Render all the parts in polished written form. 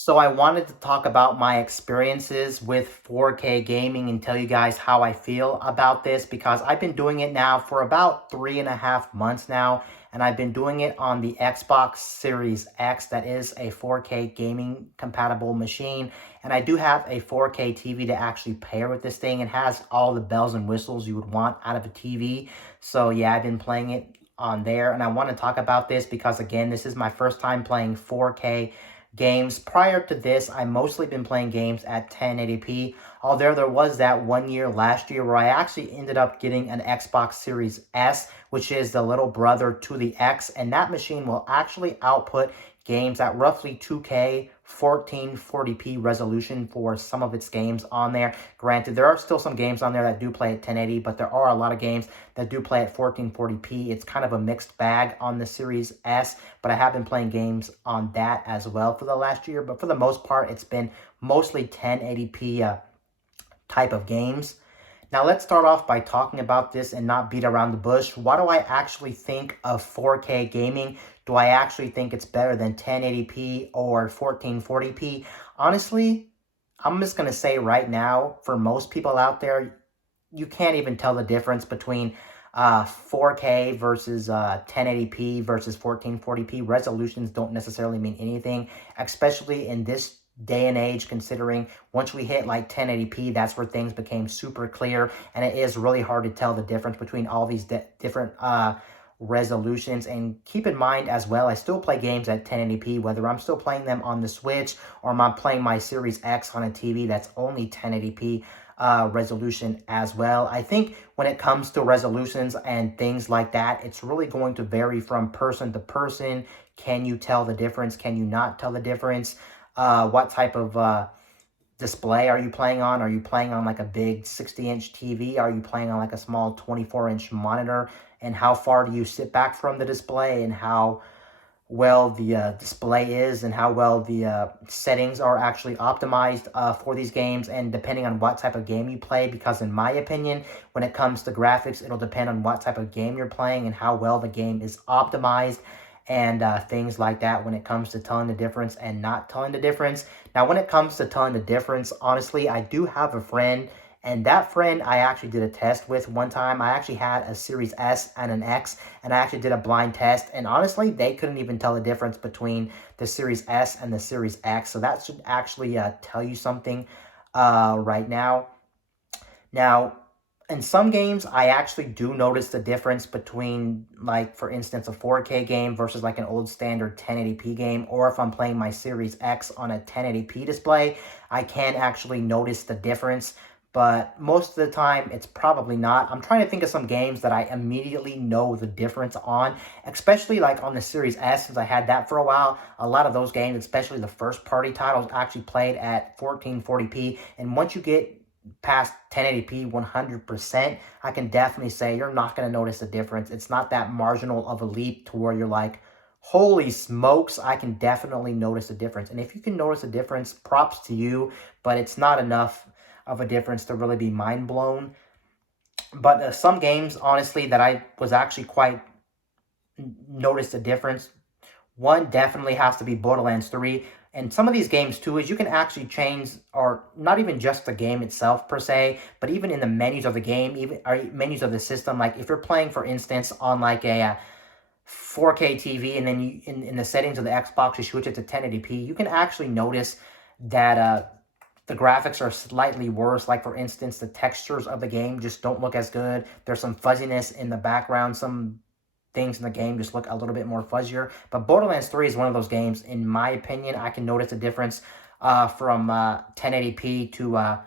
So I wanted to talk about my experiences with 4K gaming and tell you guys how I feel about this because I've been doing it now for about 3.5 months now, and I've been doing it on the Xbox Series X that is a 4K gaming compatible machine. And I do have a 4K TV to actually pair with this thing. It has all the bells and whistles you would want out of a TV. So yeah, I've been playing it on there, and I want to talk about this because again, this is my first time playing 4K games. Prior to this, I mostly been playing games at 1080p. Although there was that one year last year where I actually ended up getting an Xbox Series S, which is the little brother to the X, and that machine will actually output games at roughly 2K 1440p resolution for some of its games on there. Granted, there are still some games on there that do play at 1080, but there are a lot of games that do play at 1440p. It's kind of a mixed bag on the Series S, but I have been playing games on that as well for the last year. But for the most part, it's been mostly 1080p type of games. Now let's start off by talking about this and not beat around the bush. What do I actually think of 4K gaming? Do I actually think it's better than 1080p or 1440p? Honestly, I'm just going to say right now, for most people out there, you can't even tell the difference between 4K versus 1080p versus 1440p. Resolutions don't necessarily mean anything, especially in this day and age, considering once we hit like 1080p, that's where things became super clear, and it is really hard to tell the difference between all these different resolutions. And keep in mind as well, I still play games at 1080p, whether I'm still playing them on the Switch or I'm playing my Series X on a TV that's only 1080p resolution as well. I think when it comes to resolutions and things like that, it's really going to vary from person to person. Can you tell the difference? Can you not tell the difference? What type of display are you playing on? Are you playing on like a big 60-inch TV? Are you playing on like a small 24-inch monitor? And how far do you sit back from the display, and how well the display is, and how well the settings are actually optimized for these games, and depending on what type of game you play, because in my opinion, when it comes to graphics, it'll depend on what type of game you're playing and how well the game is optimized, and things like that when it comes to telling the difference and not telling the difference. Now, when it comes to telling the difference, honestly, I do have a friend, and that friend I actually did a test with one time. I actually had a Series S and an X, and I actually did a blind test, and honestly, they couldn't even tell the difference between the Series S and the Series X. So that should actually tell you something right now. Now, in some games, I actually do notice the difference between, like, for instance, a 4K game versus like an old standard 1080p game, or if I'm playing my Series X on a 1080p display, I can actually notice the difference. But most of the time, it's probably not. I'm trying to think of some games that I immediately know the difference on, especially like on the Series S, since I had that for a while. A lot of those games, especially the first party titles, actually played at 1440p. And once you get past 1080p 100%, I can definitely say you're not going to notice the difference. It's not that marginal of a leap to where you're like, holy smokes, I can definitely notice a difference. And if you can notice a difference, props to you, but it's not enough of a difference to really be mind blown. But some games, honestly, that I was actually quite noticed a difference. One definitely has to be Borderlands 3. And some of these games too is you can actually change, or not even just the game itself per se, but even in the menus of the game, even or menus of the system. Like if you're playing, for instance, on like a 4K TV, and then you in the settings of the Xbox you switch it to 1080p, you can actually notice that the graphics are slightly worse. Like for instance, the textures of the game just don't look as good. There's some fuzziness in the background. Some things in the game just look a little bit more fuzzier. But Borderlands 3 is one of those games, in my opinion, I can notice a difference from 1080p to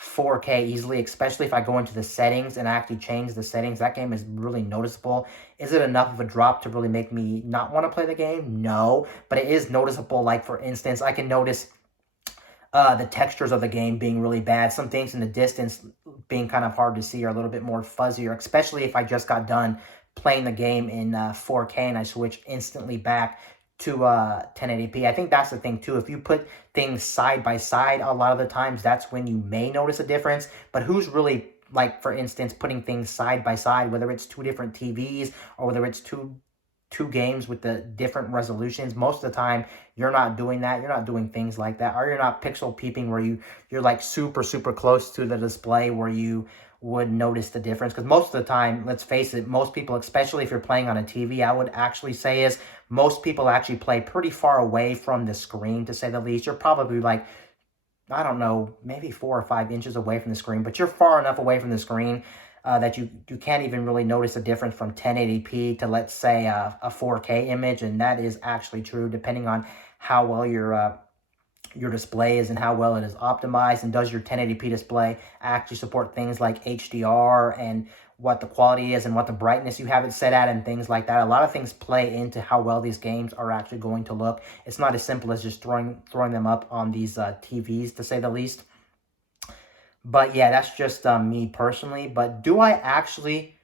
4K easily, especially if I go into the settings and actually change the settings. That game is really noticeable. Is it enough of a drop to really make me not want to play the game? No, but it is noticeable. Like for instance, I can notice the textures of the game being really bad. Some things in the distance being kind of hard to see, or a little bit more fuzzier, especially if I just got done playing the game in 4K and I switch instantly back to 1080p. I think that's the thing too. If you put things side by side, a lot of the times that's when you may notice a difference. But who's really, like for instance, putting things side by side, whether it's two different TVs or whether it's two two games with the different resolutions. Most of the time, you're not doing that. You're not doing things like that, or you're not pixel peeping where you're like super close to the display where you would notice the difference. Because most of the time, let's face it, most people, especially if you're playing on a TV, I would actually say is most people actually play pretty far away from the screen, to say the least. You're probably like, I don't know, maybe 4 or 5 inches away from the screen, but you're far enough away from the screen that you can't even really notice a difference from 1080p to, let's say, a 4K image, and that is actually true depending on how well your display is and how well it is optimized, and does your 1080p display actually support things like HDR and what the quality is and what the brightness you have it set at and things like that. A lot of things play into how well these games are actually going to look. It's not as simple as just throwing them up on these TVs, to say the least. But yeah, that's just me personally. But do I actually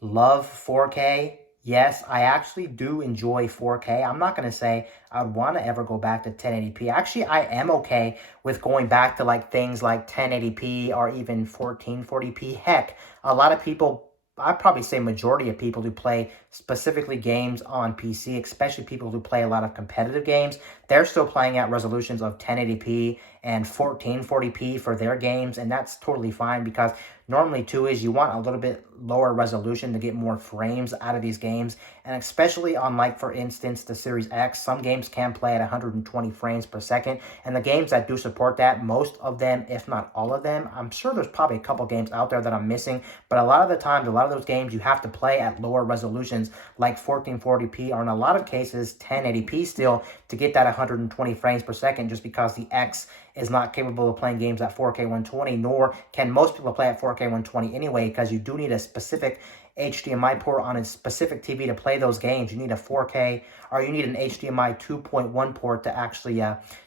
love 4K? Yes, I actually do enjoy 4K. I'm not going to say I would want to ever go back to 1080p. Actually, I am okay with going back to like things like 1080p or even 1440p. Heck, a lot of people, I'd probably say majority of people who play specifically games on PC, especially people who play a lot of competitive games, they're still playing at resolutions of 1080p and 1440p for their games, and that's totally fine, because normally too is you want a little bit lower resolution to get more frames out of these games, and especially on, like, for instance, the Series X, some games can play at 120 frames per second, and the games that do support that, most of them, if not all of them, I'm sure there's probably a couple games out there that I'm missing, but a lot of the times, a lot of those games, you have to play at lower resolutions, like 1440p, or in a lot of cases, 1080p still, to get that 120 frames per second, just because the X is not capable of playing games at 4K 120, nor can most people play at 4K 120 anyway, because you do need a specific HDMI port on a specific TV to play those games. You need a 4K, or you need an HDMI 2.1 port to actually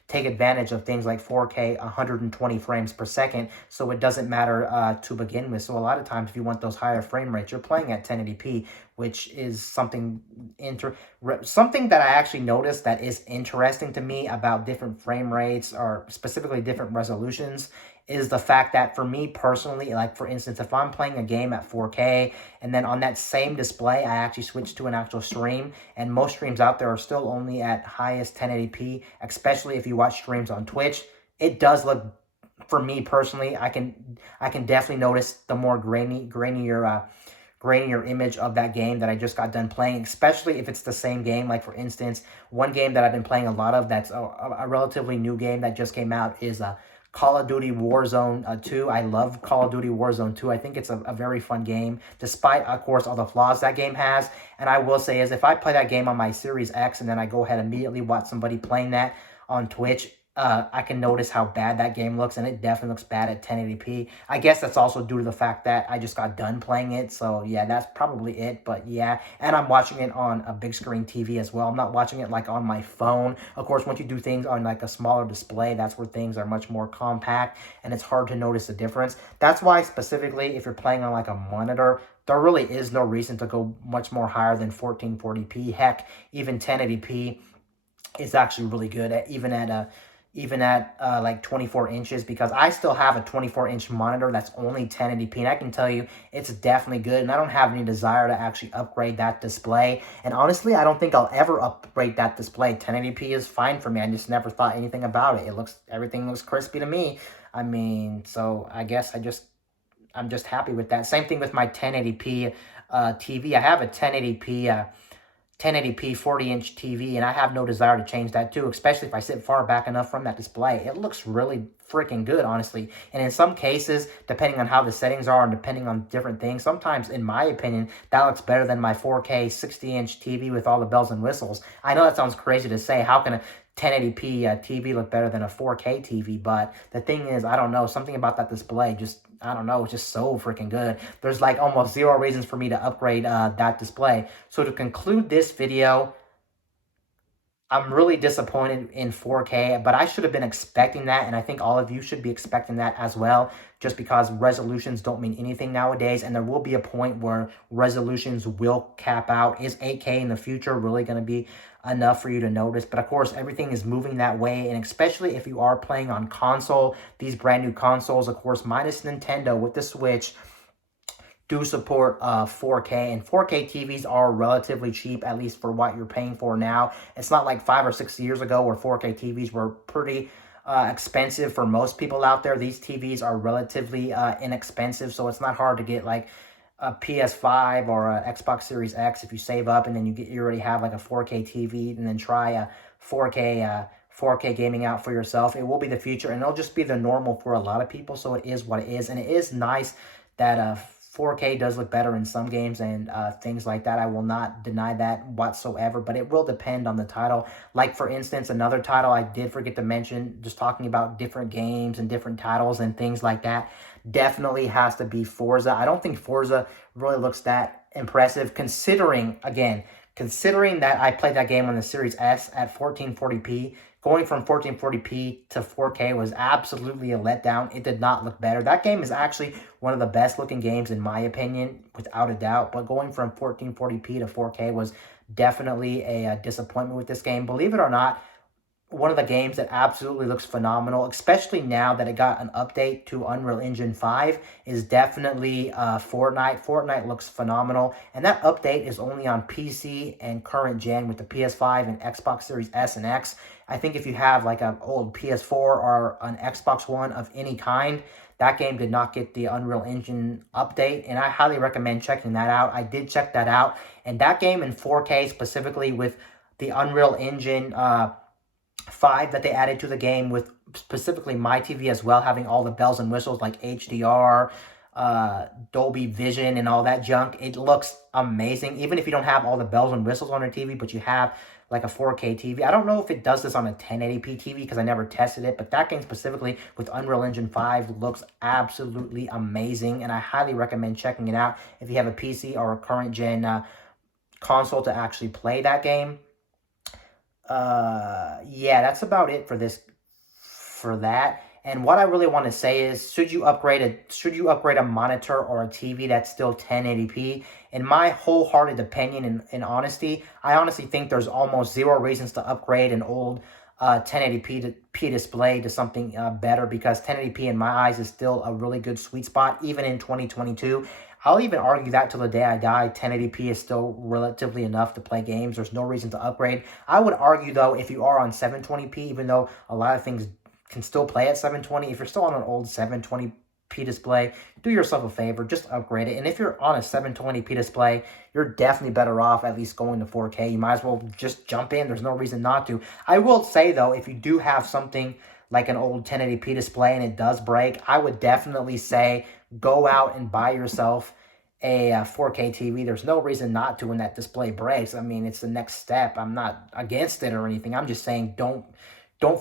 take advantage of things like 4K 120 frames per second, so it doesn't matter to begin with. So a lot of times, if you want those higher frame rates, you're playing at 1080p, which is something that I actually noticed that is interesting to me about different frame rates, or specifically different resolutions, is the fact that for me personally, like for instance, if I'm playing a game at 4K and then on that same display, I actually switch to an actual stream, and most streams out there are still only at highest 1080p, especially if you watch streams on Twitch, it does look, for me personally, I can definitely notice the more grainier image of that game that I just got done playing, especially if it's the same game. Like for instance, one game that I've been playing a lot of that's a relatively new game that just came out is Call of Duty Warzone 2. I love Call of Duty Warzone 2. I think it's a very fun game, despite, of course, all the flaws that game has. And I will say is, if I play that game on my Series X and then I go ahead and immediately watch somebody playing that on Twitch, I can notice how bad that game looks, and it definitely looks bad at 1080p. I guess that's also due to the fact that I just got done playing it, so yeah, that's probably it. But yeah, and I'm watching it on a big screen TV as well. I'm not watching it like on my phone. Of course, once you do things on like a smaller display, that's where things are much more compact, and it's hard to notice the difference. That's why specifically, if you're playing on like a monitor, there really is no reason to go much more higher than 1440p. Heck, even 1080p is actually really good at even at like 24 inches, because I still have a 24-inch monitor that's only 1080p, and I can tell you it's definitely good, and I don't have any desire to actually upgrade that display, and honestly, I don't think I'll ever upgrade that display. 1080p is fine for me. I just never thought anything about it. Everything looks crispy to me. I mean, so I guess I'm just happy with that. Same thing with my 1080p TV. I have a 1080p 40-inch TV, and I have no desire to change that too, especially if I sit far back enough from that display. It looks really freaking good, honestly. And in some cases, depending on how the settings are and depending on different things, sometimes, in my opinion, that looks better than my 4K 60-inch TV with all the bells and whistles. I know that sounds crazy to say. How can a 1080p TV look better than a 4K TV? But the thing is, I don't know, something about that display just, I don't know, it's just so freaking good. There's like almost zero reasons for me to upgrade that display. So to conclude this video, I'm really disappointed in 4K, but I should have been expecting that, and I think all of you should be expecting that as well, just because resolutions don't mean anything nowadays, and there will be a point where resolutions will cap out. Is 8K in the future really going to be enough for you to notice? But of course, everything is moving that way, and especially if you are playing on console, these brand new consoles, of course, minus Nintendo with the Switch, do support 4K, and 4K TVs are relatively cheap, at least for what you're paying for now. It's not like 5 or 6 years ago where 4K TVs were pretty expensive for most people out there. These TVs are relatively inexpensive, so it's not hard to get like a PS5 or a Xbox Series X if you save up, and then you already have like a 4K TV, and then try a 4K gaming out for yourself. It will be the future, and it'll just be the normal for a lot of people. So it is what it is, and it is nice that 4K does look better in some games and things like that. I will not deny that whatsoever, but it will depend on the title. Like, for instance, another title I did forget to mention, just talking about different games and different titles and things like that, definitely has to be Forza. I don't think Forza really looks that impressive, considering that I played that game on the Series S at 1440p. Going from 1440p to 4K was absolutely a letdown. It did not look better. That game is actually one of the best looking games in my opinion, without a doubt. But going from 1440p to 4K was definitely a disappointment with this game. Believe it or not, one of the games that absolutely looks phenomenal, especially now that it got an update to Unreal Engine 5, is definitely Fortnite. Fortnite looks phenomenal, and that update is only on PC and current gen with the PS5 and Xbox Series S and X. I think if you have like an old PS4 or an Xbox One of any kind, that game did not get the Unreal Engine update, and I highly recommend checking that out. I did check that out, and that game in 4K specifically with the Unreal Engine 5 that they added to the game, with specifically my TV as well, having all the bells and whistles like HDR, Dolby Vision, and all that junk. It looks amazing, even if you don't have all the bells and whistles on your TV, but you have like a 4K TV. I don't know if it does this on a 1080p TV because I never tested it, but that game specifically with Unreal Engine 5 looks absolutely amazing, and I highly recommend checking it out if you have a PC or a current gen console to actually play that game. Yeah, that's about it for that. And what I really want to say is, should you upgrade a monitor or a TV that's still 1080p? In my wholehearted opinion and honesty, I honestly think there's almost zero reasons to upgrade an old 1080p display to something better, because 1080p in my eyes is still a really good sweet spot even in 2022. I'll even argue that till the day I die, 1080p is still relatively enough to play games. There's no reason to upgrade. I would argue, though, if you are on 720p, even though a lot of things can still play at 720, if you're still on an old 720p display, do yourself a favor, just upgrade it. And if you're on a 720p display, you're definitely better off at least going to 4K. You might as well just jump in. There's no reason not to. I will say, though, if you do have something like an old 1080p display and it does break, I would definitely say go out and buy yourself a 4K TV. There's no reason not to when that display breaks. I mean, it's the next step. I'm not against it or anything. I'm just saying don't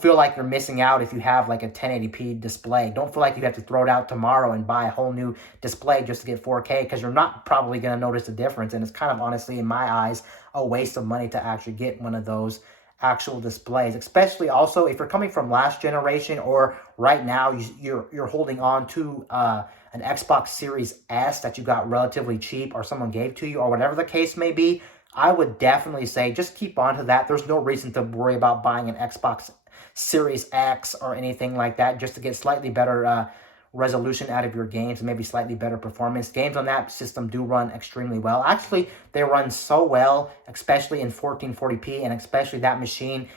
feel like you're missing out if you have like a 1080p display. Don't feel like you have to throw it out tomorrow and buy a whole new display just to get 4K, because you're not probably going to notice the difference. And it's kind of, honestly, in my eyes, a waste of money to actually get one of those actual displays, especially also if you're coming from last generation or right now you're holding on to an Xbox Series S that you got relatively cheap or someone gave to you, or whatever the case may be. I would definitely say just keep on to that. There's no reason to worry about buying an Xbox Series X or anything like that just to get slightly better resolution out of your games and maybe slightly better performance. Games on that system do run extremely well. Actually, they run so well, especially in 1440p, and especially that machine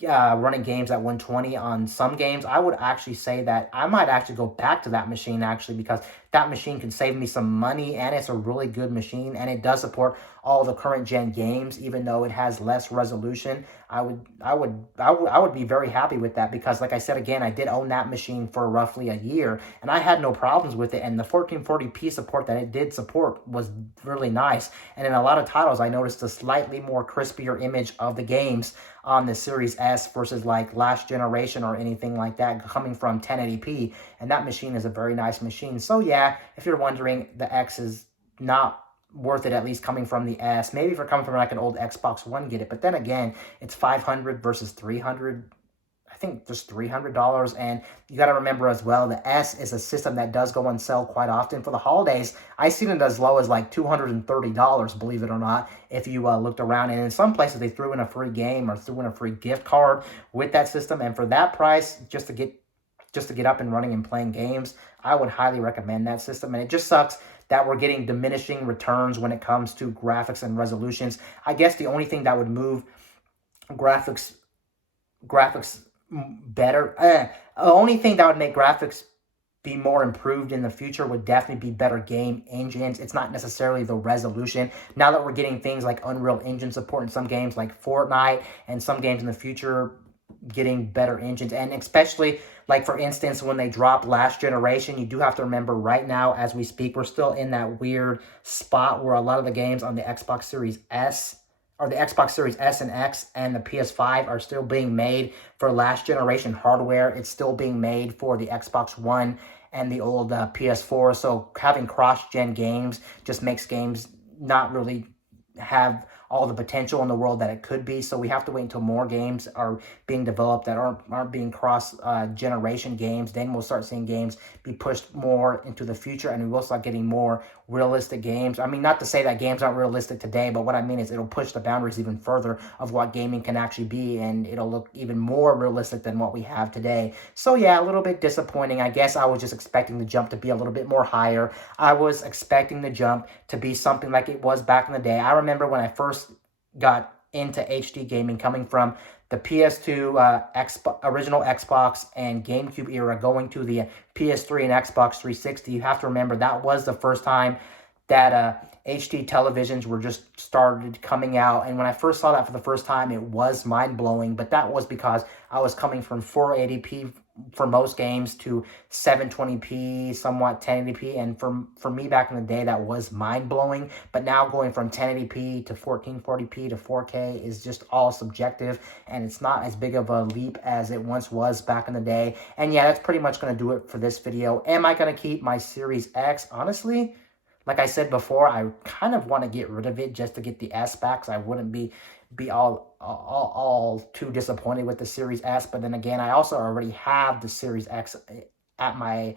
running games at 120 on some games. I would actually say that I might actually go back to that machine, actually, because that machine can save me some money, and it's a really good machine, and it does support all the current gen games, even though it has less resolution. I would be very happy with that, because like I said, again, I did own that machine for roughly a year and I had no problems with it, and the 1440p support that it did support was really nice. And in a lot of titles, I noticed a slightly more crispier image of the games on the Series S versus like last generation or anything like that, coming from 1080p, and that machine is a very nice machine. So yeah, if you're wondering, the X is not worth it, at least coming from the S. Maybe if you're coming from like an old Xbox One, get it. But then again, it's $500 versus $300. I think just $300. And you got to remember as well, the S is a system that does go on sale quite often. For the holidays, I seen it as low as like $230, believe it or not, if you looked around. And in some places, they threw in a free game or threw in a free gift card with that system. And for that price, just to get up and running and playing games, I would highly recommend that system. And it just sucks that we're getting diminishing returns when it comes to graphics and resolutions. I guess the only thing that would move graphics better, the only thing that would make graphics be more improved in the future would definitely be better game engines. It's not necessarily the resolution. Now that we're getting things like Unreal Engine support in some games like Fortnite, and some games in the future getting better engines, and especially like, for instance, when they dropped last generation, you do have to remember right now as we speak, we're still in that weird spot where a lot of the games on the Xbox Series S, or the Xbox Series S and X, and the PS5 are still being made for last generation hardware. It's still being made for the Xbox One and the old PS4. So having cross-gen games just makes games not really have all the potential in the world that it could be. So we have to wait until more games are being developed that aren't being cross generation games. Then we'll start seeing games be pushed more into the future, and we will start getting more realistic games. I mean, not to say that games aren't realistic today, but what I mean is it'll push the boundaries even further of what gaming can actually be, and it'll look even more realistic than what we have today. So yeah, a little bit disappointing. I guess I was just expecting the jump to be a little bit more higher. I was expecting the jump to be something like it was back in the day. I remember when I first got into HD gaming, coming from the PS2, original Xbox and GameCube era, going to the PS3 and Xbox 360. You have to remember that was the first time that HD televisions were just started coming out. And when I first saw that for the first time, it was mind-blowing. But that was because I was coming from 480p for most games to 720p, somewhat 1080p. And for me back in the day, that was mind-blowing. But now going from 1080p to 1440p to 4K is just all subjective, and it's not as big of a leap as it once was back in the day. And yeah, that's pretty much going to do it for this video. Am I going to keep my Series X? Honestly, like I said before, I kind of want to get rid of it just to get the S back, so I wouldn't be all too disappointed with the Series S. But then again, I also already have the Series X I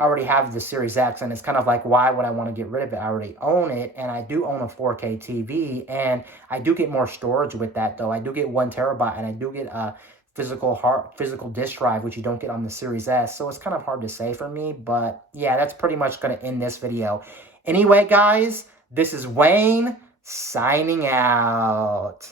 already have the Series X, and it's kind of like, why would I want to get rid of it? I already own it, and I do own a 4K TV, and I do get more storage with that, though. I do get 1 terabyte, and I do get a physical disk drive, which you don't get on the Series S. So it's kind of hard to say for me, but yeah, that's pretty much going to end this video. Anyway, guys, this is Wayne signing out.